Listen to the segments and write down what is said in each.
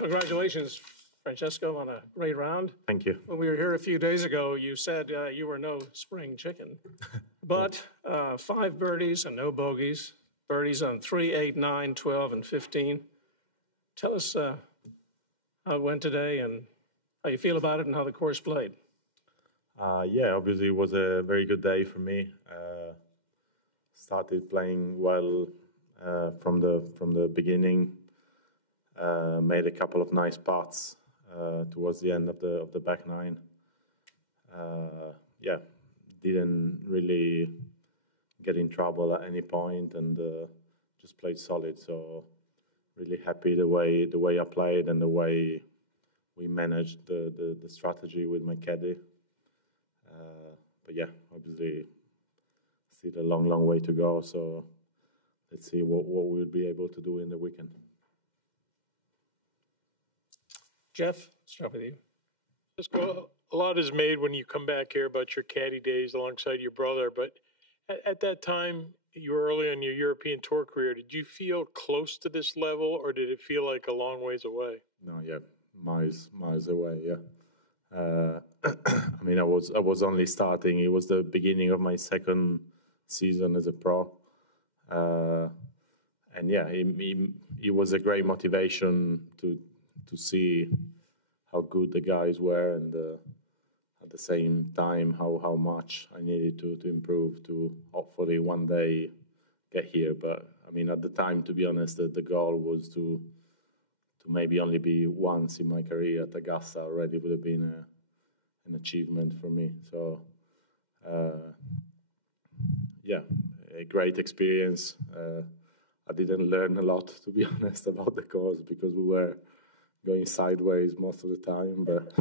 Congratulations, Francesco, on a great round. Thank you. When we were here a few days ago, you said you were no spring chicken. But 5 birdies and no bogeys. Birdies on 3, 8, 9, 12, and 15. Tell us how it went today and how you feel about it and how the course played. Yeah, obviously it was a very good day for me. Started playing well from the beginning. Made a couple of nice putts towards the end of the back nine. Yeah, didn't really get in trouble at any point and just played solid. So really happy the way I played and the way we managed the strategy with my caddy. But yeah, obviously still a long way to go. So let's see what we'll be able to do in the weekend. Jeff, start with you. A lot is made when you come back here about your caddy days alongside your brother, but at that time, you were early in your European tour career. Did you feel close to this level, or did it feel like a long ways away? No, yeah, miles away. Yeah, I mean, I was only starting. It was the beginning of my second season as a pro, and yeah, it was a great motivation to see how good the guys were, and at the same time how much I needed to improve to hopefully one day get here. But I mean, at the time, to be honest, the goal was to maybe only be once in my career at Augusta already would have been an achievement for me. So yeah, a great experience. I didn't learn a lot, to be honest, about the course because we were going sideways most of the time, but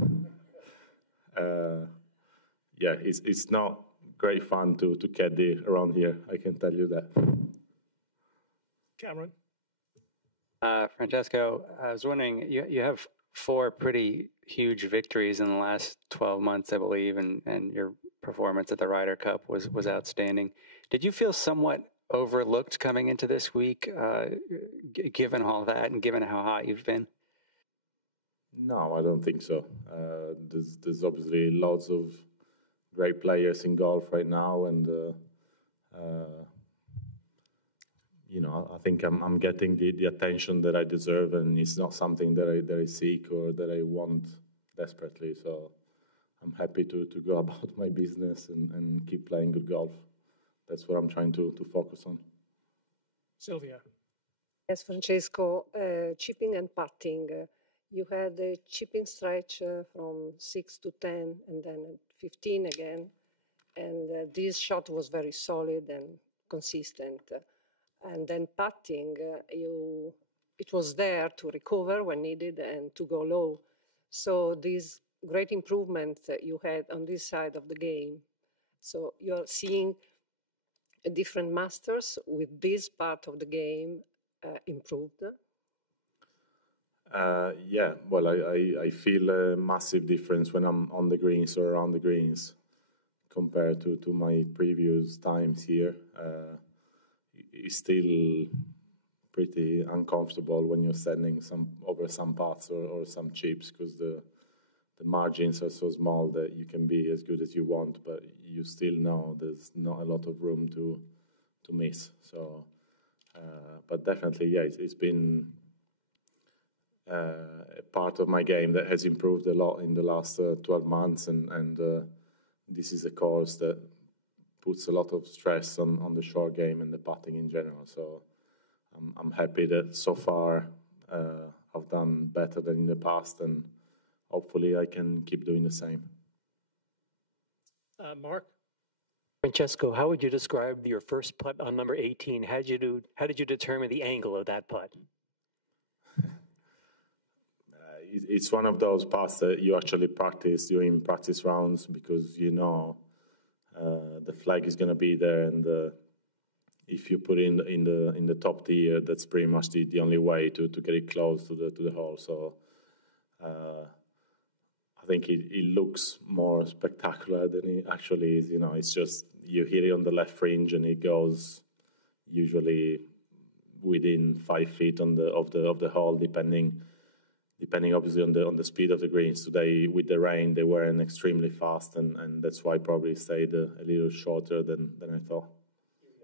yeah, it's not great fun to caddy around here, I can tell you that. Cameron? Francesco, I was wondering, you have 4 pretty huge victories in the last 12 months, I believe, and your performance at the Ryder Cup was outstanding. Did you feel somewhat overlooked coming into this week, given all that and given how hot you've been? No, I don't think so. There's obviously lots of great players in golf right now, and you know, I think I'm getting the attention that I deserve, and it's not something that I seek or that I want desperately. So I'm happy to go about my business and keep playing good golf. That's what I'm trying to focus on. Sylvia? Yes, Francesco, chipping and putting. You had a chipping stretch from 6 to 10 and then 15 again. And this shot was very solid and consistent. And then putting, it was there to recover when needed and to go low. So this great improvement that you had on this side of the game. So you're seeing a different masters with this part of the game improved. Yeah, well, I feel a massive difference when I'm on the greens or around the greens compared to my previous times here. It's still pretty uncomfortable when you're sending over some putts or some chips because the margins are so small that you can be as good as you want, but you still know there's not a lot of room to miss. So, but definitely, yeah, it's been a part of my game that has improved a lot in the last 12 months, and this is a course that puts a lot of stress on the short game and the putting in general. So I'm happy that so far I've done better than in the past, and hopefully I can keep doing the same. Mark? Francesco, how would you describe your first putt on number 18? How did you determine the angle of that putt? It's one of those putts that you actually practice during practice rounds because you know the flag is going to be there, and if you put in the top tier, that's pretty much the only way to get it close to the hole. So I think it looks more spectacular than it actually is. You know, it's just you hit it on the left fringe and it goes usually within 5 feet of the hole, depending depending obviously on the speed of the greens. Today, with the rain, they weren't extremely fast, and that's why I probably stayed a little shorter than I thought.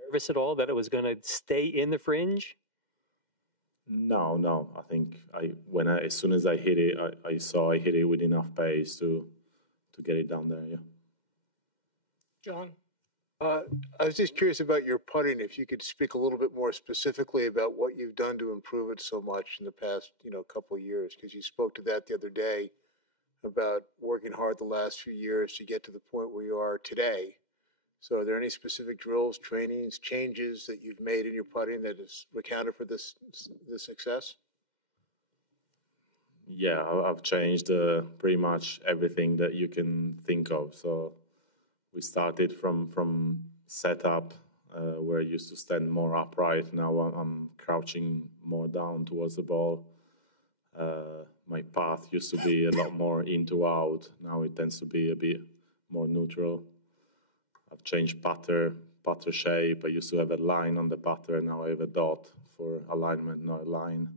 Nervous at all that it was going to stay in the fringe? No. I think as soon as I hit it, I saw I hit it with enough pace to get it down there. Yeah. John? I was just curious about your putting. If you could speak a little bit more specifically about what you've done to improve it so much in the past, couple of years, because you spoke to that the other day about working hard the last few years to get to the point where you are today. So are there any specific drills, trainings, changes that you've made in your putting that has accounted for this success? Yeah, I've changed pretty much everything that you can think of. So we started from setup where I used to stand more upright. Now I'm crouching more down towards the ball. My path used to be a lot more in to out. Now it tends to be a bit more neutral. I've changed putter shape. I used to have a line on the putter. Now I have a dot for alignment, not a line.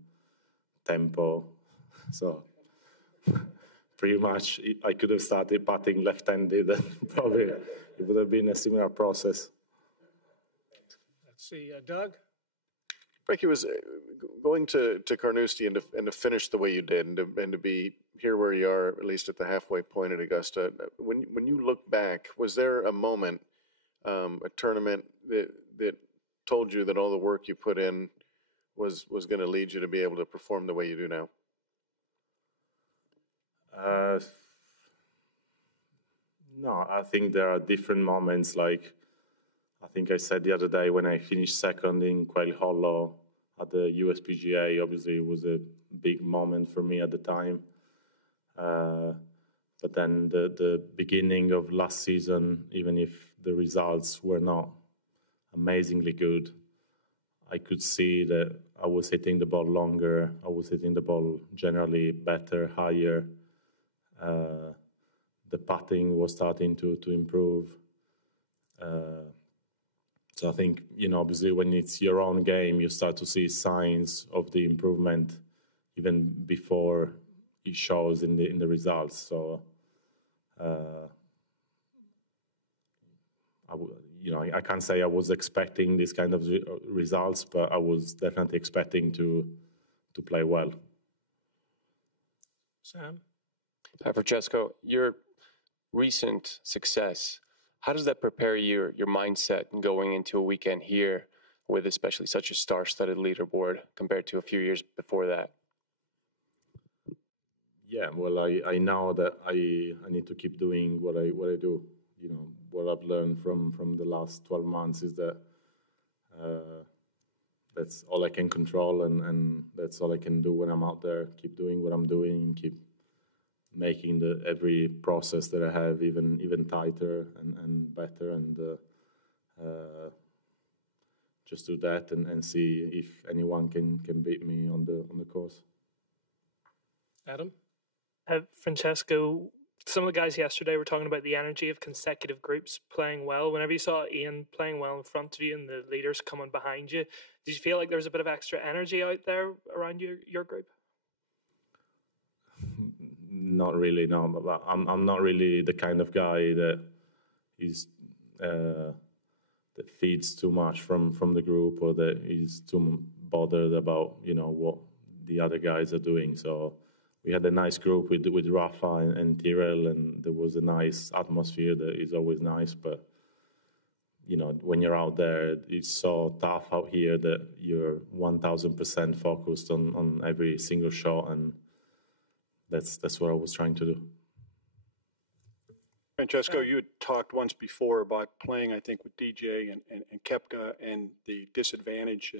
Tempo. So pretty much I could have started putting left-handed and probably it would have been a similar process. Let's see, Doug? Frankie, was going to Carnoustie and to finish the way you did and to be here where you are, at least at the halfway point at Augusta. When you look back, was there a moment, a tournament that told you that all the work you put in was going to lead you to be able to perform the way you do now? No, I think there are different moments. Like I think I said the other day when I finished second in Quail Hollow at the USPGA, obviously it was a big moment for me at the time. But then the beginning of last season, even if the results were not amazingly good, I could see that I was hitting the ball longer. I was hitting the ball generally better, higher. The putting was starting to improve. So I think, obviously when it's your own game, you start to see signs of the improvement even before it shows in the results. So, I can't say I was expecting this kind of results, but I was definitely expecting to play well. Sam? Francesco, your recent success, how does that prepare your mindset going into a weekend here with especially such a star-studded leaderboard compared to a few years before that? Yeah, well, I know that I need to keep doing what I do. What I've learned from the last 12 months is that that's all I can control, and that's all I can do when I'm out there. Keep doing what I'm doing, keep making every process that I have even tighter and better, and just do that and see if anyone can beat me on the course. Adam? Francesco, some of the guys yesterday were talking about the energy of consecutive groups playing well. Whenever you saw Ian playing well in front of you and the leaders coming behind you, did you feel like there was a bit of extra energy out there around your group? Not really, no. But I'm not really the kind of guy that is that feeds too much from the group, or that is too bothered about what the other guys are doing. So we had a nice group with Rafa and Tyrrell, and there was a nice atmosphere that is always nice. But when you're out there, it's so tough out here that you're 1,000% focused on every single shot, and that's what I was trying to do. Francesco, you had talked once before about playing, I think, with DJ and Koepka and the disadvantage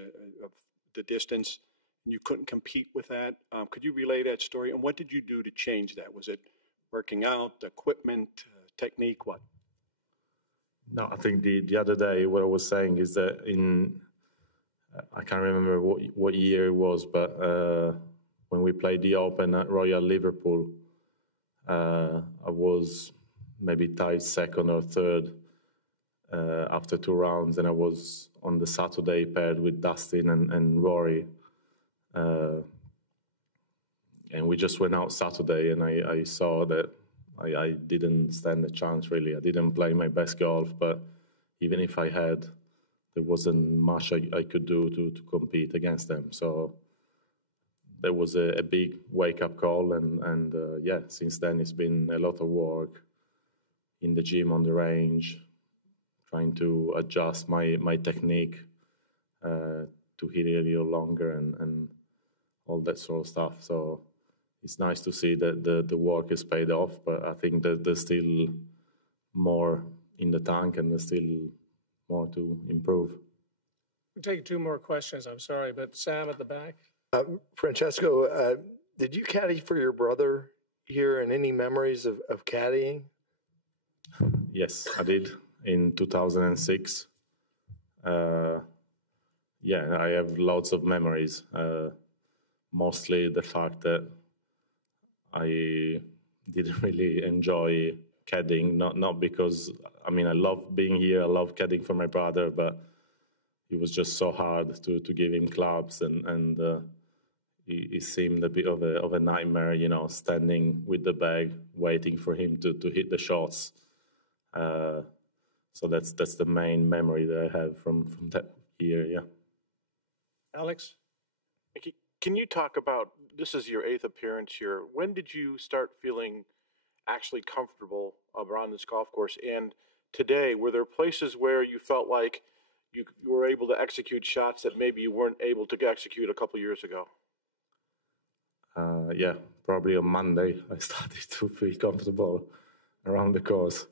of the distance, and you couldn't compete with that. Could you relay that story? And what did you do to change that? Was it working out, equipment, technique, what? No, I think the other day what I was saying is that I can't remember what year it was, but when we played the Open at Royal Liverpool, I was maybe tied second or third after 2 rounds, and I was on the Saturday paired with Dustin and Rory. And we just went out Saturday, and I saw that I didn't stand a chance, really. I didn't play my best golf, but even if I had, there wasn't much I could do to compete against them. So there was a big wake-up call, and yeah, since then it's been a lot of work in the gym, on the range, trying to adjust my technique to hit it a little longer and all that sort of stuff. So it's nice to see that the work is paid off, but I think that there's still more in the tank and there's still more to improve. We'll take 2 more questions, I'm sorry, but Sam at the back. Francesco, did you caddy for your brother here, and any memories of caddying? Yes, I did in 2006. Yeah, I have lots of memories. Mostly the fact that I didn't really enjoy caddying, not because, I mean, I love being here, I love caddying for my brother, but it was just so hard to give him clubs, and it seemed a bit of a nightmare, you know, standing with the bag, waiting for him to hit the shots. So that's the main memory that I have from that year, yeah. Alex? Can you talk about, this is your 8th appearance here, when did you start feeling actually comfortable around this golf course? And today, were there places where you felt like you were able to execute shots that maybe you weren't able to execute a couple years ago? Yeah, probably on Monday I started to feel comfortable around the course.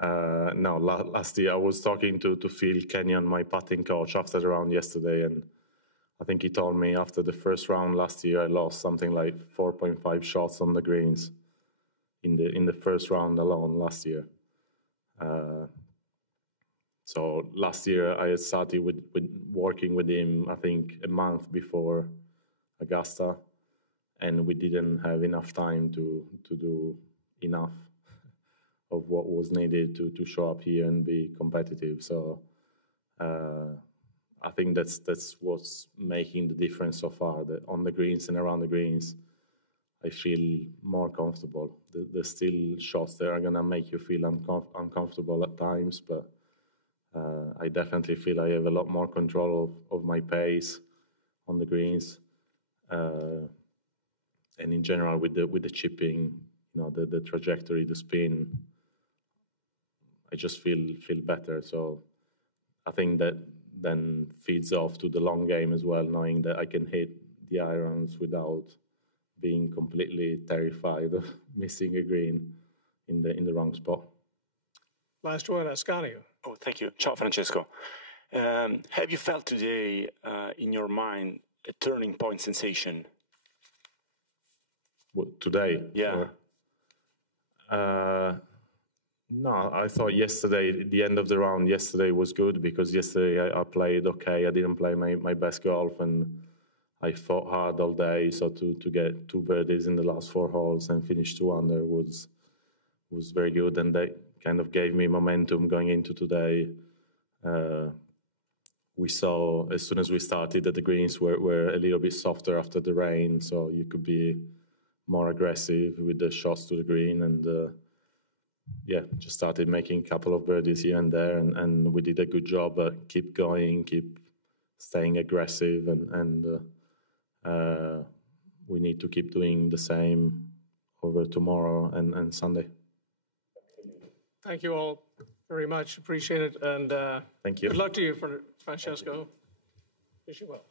No, last year I was talking to Phil Kenyon, my putting coach, after the round yesterday, and I think he told me after the first round last year I lost something like 4.5 shots on the greens in the first round alone last year. So last year I had started with working with him, I think, a month before Augusta, and we didn't have enough time to do enough of what was needed to show up here and be competitive. So I think that's what's making the difference so far, that on the greens and around the greens, I feel more comfortable. There's still shots that are going to make you feel uncomfortable at times, but I definitely feel I have a lot more control of my pace on the greens. And in general, with the chipping, you know, the trajectory, the spin, I just feel better. So I think that then feeds off to the long game as well, knowing that I can hit the irons without being completely terrified of missing a green in the wrong spot. Last one, Ascanio. Oh, thank you. Ciao, Francesco. Have you felt today in your mind a turning point sensation? What, today? Yeah. No, I thought yesterday, the end of the round yesterday was good, because yesterday I played okay. I didn't play my best golf, and I fought hard all day. So to get 2 birdies in the last 4 holes and finish 2 under was very good, and that kind of gave me momentum going into today. We saw, as soon as we started, that the greens were a little bit softer after the rain, so you could be more aggressive with the shots to the green, and yeah, just started making a couple of birdies here and there, and we did a good job. Keep going, keep staying aggressive, and we need to keep doing the same over tomorrow and Sunday. Thank you all very much. Appreciate it. And thank you. Good luck to you, Francesco. Wish you well.